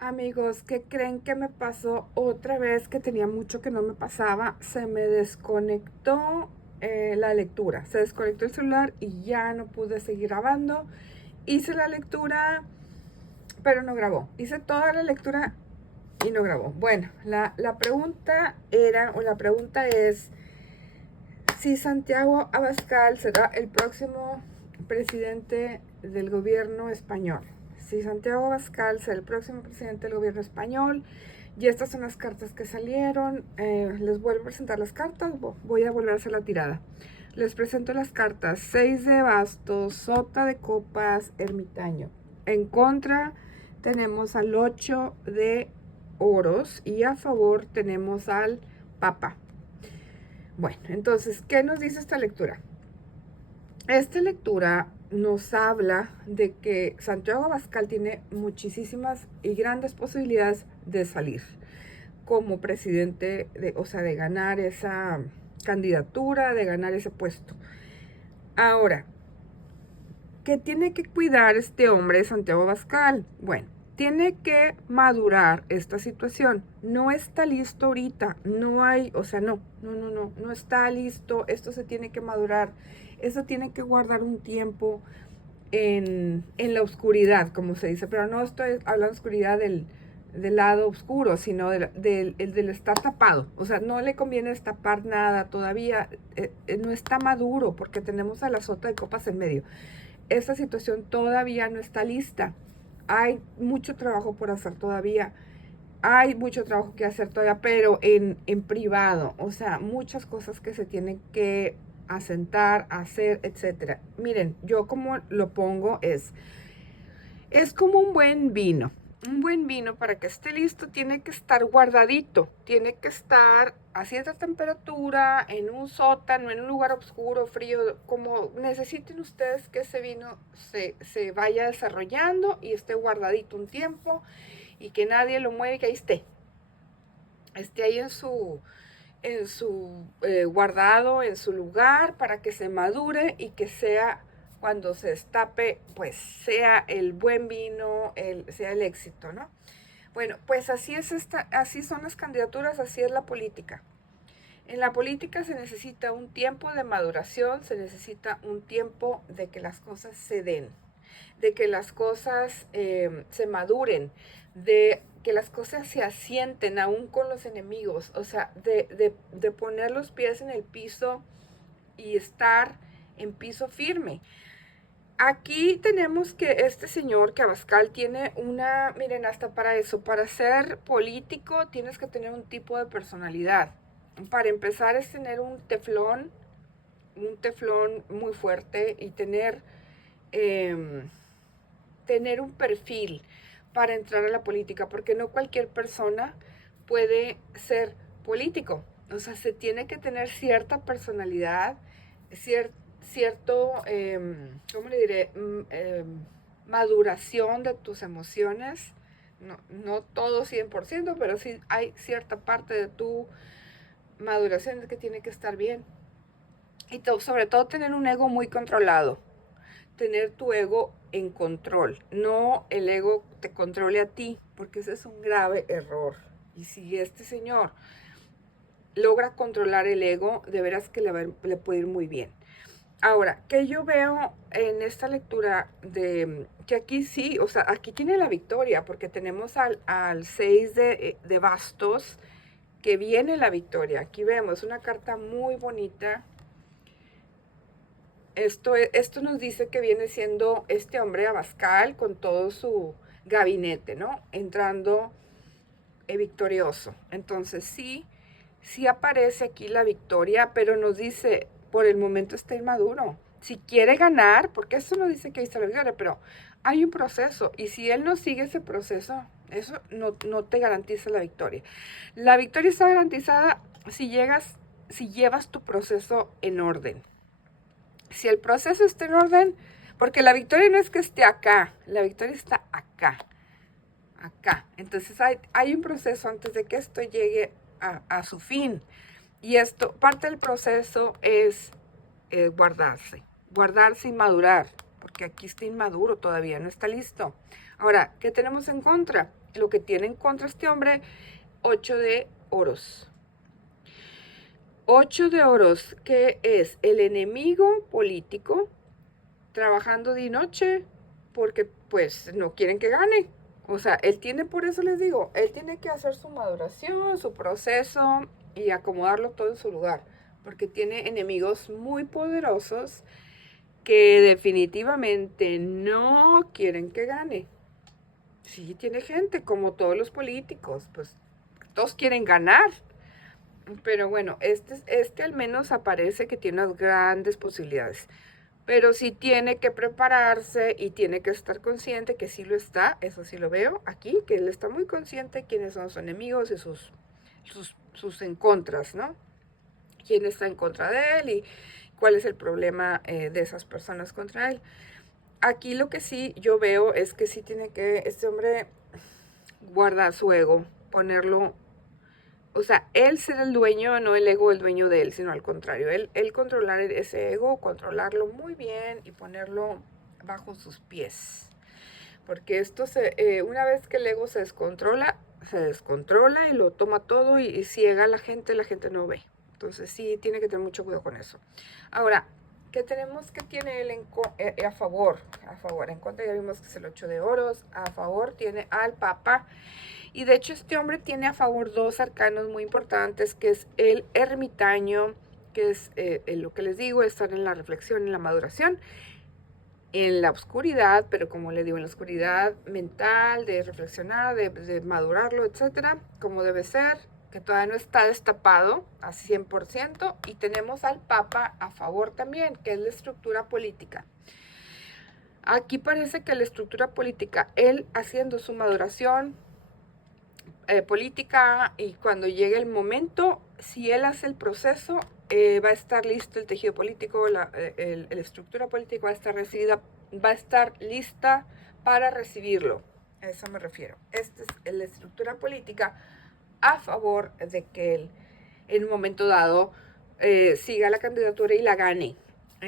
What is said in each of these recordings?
Amigos, ¿qué creen que me pasó otra vez que tenía mucho que no me pasaba? Se me desconectó la lectura. Se desconectó el celular y ya no pude seguir grabando. Hice la lectura, pero no grabó. Hice toda la lectura y no grabó. Bueno, la pregunta era, o la pregunta es, si Santiago Abascal será el próximo presidente del gobierno español. Si Santiago Abascal será el próximo presidente del gobierno español. Y estas son las cartas que salieron. Les vuelvo a presentar las cartas. Voy a volver a hacer la tirada. Les presento las cartas. 6 de bastos, sota de copas, ermitaño. En contra tenemos al 8 de oros y a favor tenemos al papa. Bueno, entonces, ¿qué nos dice esta lectura? Esta lectura nos habla de que Santiago Abascal tiene muchísimas y grandes posibilidades de salir como presidente, de ganar esa candidatura, de ganar ese puesto. Ahora, ¿qué tiene que cuidar este hombre, Santiago Abascal? Bueno, tiene que madurar esta situación. No está listo ahorita, no hay, no está listo, esto se tiene que madurar, esto tiene que guardar un tiempo en la oscuridad, como se dice, pero no estoy hablando de oscuridad del lado oscuro, sino del estar tapado. O sea, no le conviene destapar nada todavía, no está maduro porque tenemos a la sota de copas en medio. Esta situación todavía no está lista. Hay mucho trabajo por hacer todavía. Hay mucho trabajo que hacer todavía, pero en privado. O sea, muchas cosas que se tienen que asentar, hacer, etcétera. Miren, yo como lo pongo es como un buen vino. Un buen vino para que esté listo tiene que estar guardadito, tiene que estar a cierta temperatura, en un sótano, en un lugar oscuro, frío, como necesiten ustedes que ese vino se vaya desarrollando y esté guardadito un tiempo y que nadie lo mueva y que ahí esté ahí en su guardado, en su lugar, para que se madure y que sea, cuando se destape, pues sea el buen vino, sea el éxito, ¿no? Bueno, pues así son las candidaturas, así es la política. En la política se necesita un tiempo de maduración, se necesita un tiempo de que las cosas se den, de que las cosas se maduren, de que las cosas se asienten aún con los enemigos, o sea, de poner los pies en el piso y estar en piso firme. Aquí tenemos que este señor, que Abascal, tiene miren, hasta para eso, para ser político tienes que tener un tipo de personalidad. Para empezar es tener un teflón muy fuerte y tener un perfil para entrar a la política, porque no cualquier persona puede ser político. O sea, se tiene que tener cierta personalidad, cierto, ¿cómo le diré? Maduración de tus emociones. No todo 100%, pero sí hay cierta parte de tu maduración que tiene que estar bien. Y sobre todo tener un ego muy controlado, tener tu ego en control, no el ego te controle a ti, porque ese es un grave error. Y si este señor logra controlar el ego, de veras que le puede ir muy bien. Ahora, que yo veo en esta lectura que aquí sí, o sea, aquí tiene la victoria, porque tenemos al 6 de bastos, que viene la victoria. Aquí vemos una carta muy bonita. Esto nos dice que viene siendo este hombre Abascal con todo su gabinete, ¿no? Entrando victorioso. Entonces sí aparece aquí la victoria, pero nos dice, por el momento está inmaduro. Si quiere ganar, porque esto no dice que ahí está la victoria, pero hay un proceso, y si él no sigue ese proceso, eso no te garantiza la victoria. La victoria está garantizada si llevas tu proceso en orden. Si el proceso está en orden, porque la victoria no es que esté acá, la victoria está acá. Entonces hay un proceso antes de que esto llegue a su fin. Y parte del proceso es guardarse y madurar, porque aquí está inmaduro todavía, no está listo. Ahora, ¿qué tenemos en contra? lo que tienen contra este hombre, 8 de oros. 8 de oros, que es el enemigo político trabajando de noche porque pues no quieren que gane. O sea, él tiene, por eso les digo, él tiene que hacer su maduración, su proceso y acomodarlo todo en su lugar, porque tiene enemigos muy poderosos que definitivamente no quieren que gane. Sí, tiene gente, como todos los políticos, pues todos quieren ganar. Pero bueno, este al menos aparece que tiene unas grandes posibilidades. Pero sí tiene que prepararse y tiene que estar consciente que sí lo está, eso sí lo veo aquí, que él está muy consciente de quiénes son sus enemigos y sus en contras, ¿no? Quién está en contra de él y cuál es el problema de esas personas contra él. Aquí lo que sí yo veo es que sí tiene que este hombre guardar su ego, ponerlo, o sea, él ser el dueño, no el ego el dueño de él, sino al contrario, él controlar ese ego, controlarlo muy bien y ponerlo bajo sus pies. Porque una vez que el ego se descontrola y lo toma todo y ciega a la gente no ve. Entonces sí, tiene que tener mucho cuidado con eso. Ahora, ¿qué tenemos que tiene él a favor? A favor, en contra ya vimos que es el 8 de oros, a favor tiene al Papa. Y de hecho este hombre tiene a favor dos arcanos muy importantes, que es el ermitaño, que es lo que les digo, estar en la reflexión, en la maduración, en la oscuridad, pero como le digo, en la oscuridad mental, de reflexionar, de madurarlo, etcétera, como debe ser, que todavía no está destapado a 100%, y tenemos al Papa a favor también, que es la estructura política. Aquí parece que la estructura política, él haciendo su maduración política, y cuando llegue el momento, si él hace el proceso, va a estar listo el tejido político, la estructura política va a estar lista para recibirlo. A eso me refiero. Esta es la estructura política a favor de que él, en un momento dado, siga la candidatura y la gane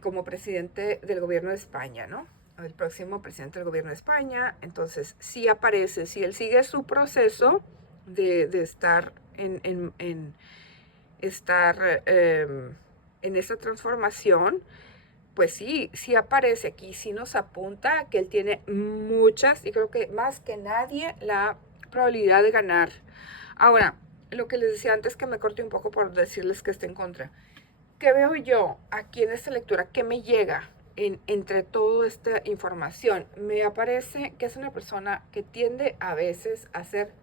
como presidente del gobierno de España, ¿no? El próximo presidente del gobierno de España. Entonces, si aparece, si él sigue su proceso de estar en esta transformación, pues sí aparece aquí, sí nos apunta que él tiene muchas, y creo que más que nadie, la probabilidad de ganar. Ahora, lo que les decía antes, que me corté un poco por decirles que esté en contra. ¿Qué veo yo aquí en esta lectura? ¿Qué me llega entre toda esta información? Me aparece que es una persona que tiende a veces a ser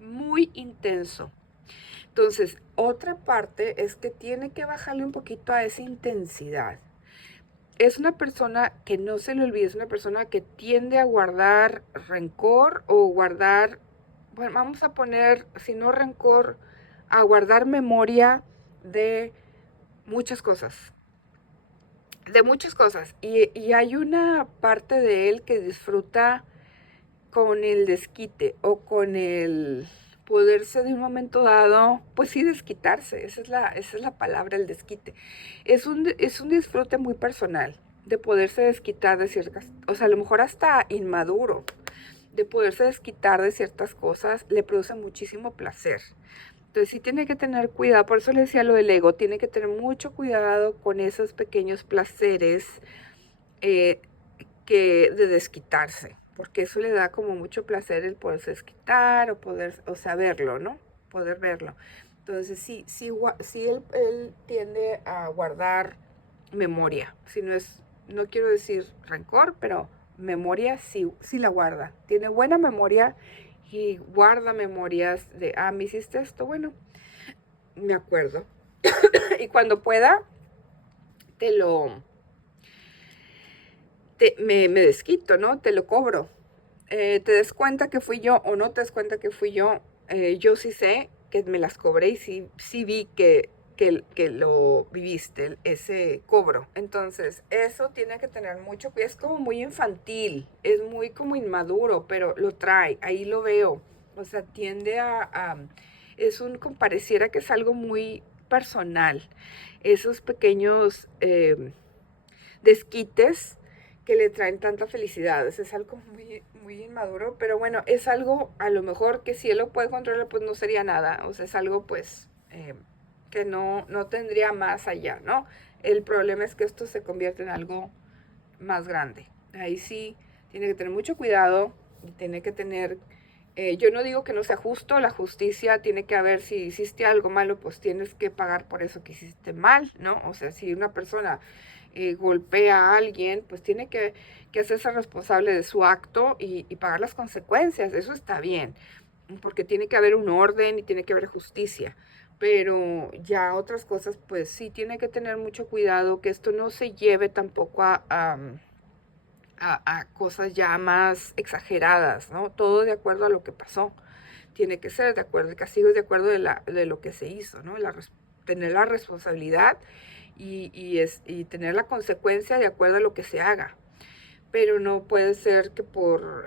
muy intenso. Entonces, otra parte es que tiene que bajarle un poquito a esa intensidad. Es una persona que no se le olvide, es una persona que tiende a guardar rencor o guardar, bueno, vamos a poner, si no rencor, a guardar memoria de muchas cosas. De muchas cosas. Y hay una parte de él que disfruta con el desquite o con el poderse de un momento dado, pues sí, desquitarse. Esa es la palabra, el desquite. Es un disfrute muy personal de poderse desquitar de ciertas, o sea, a lo mejor hasta inmaduro, de poderse desquitar de ciertas cosas, le produce muchísimo placer. Entonces sí tiene que tener cuidado, por eso le decía lo del ego, tiene que tener mucho cuidado con esos pequeños placeres eh, de desquitarse, porque eso le da como mucho placer el poderse desquitar o saberlo, ¿no? Poder verlo. Entonces sí él tiende a guardar memoria, si no es, no quiero decir rencor, pero memoria sí la guarda. Tiene buena memoria y guarda memorias de, me hiciste esto, bueno, me acuerdo. Y cuando pueda, me desquito, ¿no? Te lo cobro. Te des cuenta que fui yo o no te des cuenta que fui yo. Yo sí sé que me las cobré y sí vi que lo viviste, ese cobro. Entonces, eso tiene que tener mucho cuidado. Es como muy infantil, es muy como inmaduro, pero lo trae, ahí lo veo. O sea, tiende pareciera que es algo muy personal. Esos pequeños desquites que le traen tanta felicidad. Es algo muy, muy inmaduro, pero bueno, es algo a lo mejor que si él lo puede controlar, pues no sería nada. O sea, es algo pues que no tendría más allá, ¿no? El problema es que esto se convierte en algo más grande. Ahí sí tiene que tener mucho cuidado y tiene que tener, yo no digo que no sea justo, la justicia tiene que haber, si hiciste algo malo, pues tienes que pagar por eso que hiciste mal, ¿no? O sea, si una persona golpea a alguien, pues tiene que hacerse responsable de su acto y pagar las consecuencias, eso está bien, porque tiene que haber un orden y tiene que haber justicia. Pero ya otras cosas, pues sí tiene que tener mucho cuidado que esto no se lleve tampoco a cosas ya más exageradas, ¿no? Todo de acuerdo a lo que pasó. Tiene que ser de acuerdo, el castigo es de acuerdo de lo que se hizo, ¿no? Tener la responsabilidad y tener la consecuencia de acuerdo a lo que se haga. Pero no puede ser que por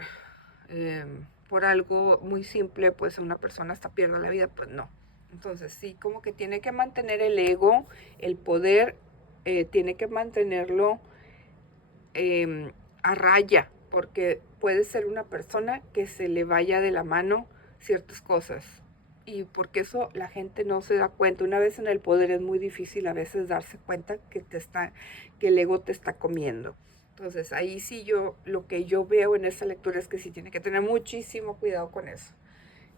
algo muy simple, pues una persona hasta pierda la vida, pues no. Entonces sí, como que tiene que mantener el ego, el poder, tiene que mantenerlo a raya, porque puede ser una persona que se le vaya de la mano ciertas cosas. Y porque eso la gente no se da cuenta. Una vez en el poder es muy difícil a veces darse cuenta que el ego te está comiendo. Entonces ahí sí lo que yo veo en esta lectura es que sí tiene que tener muchísimo cuidado con eso.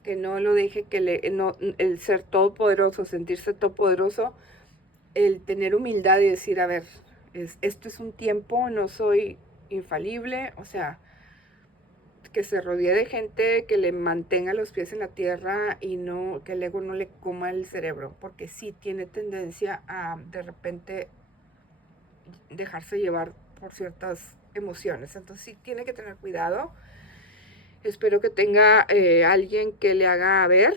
Que no lo deje el ser todopoderoso, sentirse todopoderoso, el tener humildad y decir, a ver, esto es un tiempo, no soy infalible, o sea, que se rodee de gente que le mantenga los pies en la tierra y no que el ego no le coma el cerebro, porque sí tiene tendencia a de repente dejarse llevar por ciertas emociones. Entonces sí tiene que tener cuidado. Espero que tenga alguien que le haga ver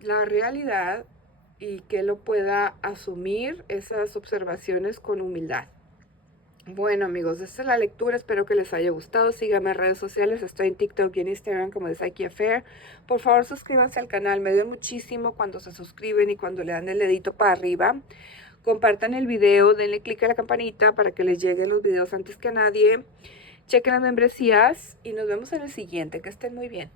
la realidad y que lo pueda asumir esas observaciones con humildad. Bueno amigos, esta es la lectura, espero que les haya gustado, síganme en redes sociales, estoy en TikTok y en Instagram como de Psyche Affair. Por favor suscríbanse al canal, me dio muchísimo cuando se suscriben y cuando le dan el dedito para arriba. Compartan el video, denle click a la campanita para que les lleguen los videos antes que a nadie. Chequen las membresías y nos vemos en el siguiente, que estén muy bien.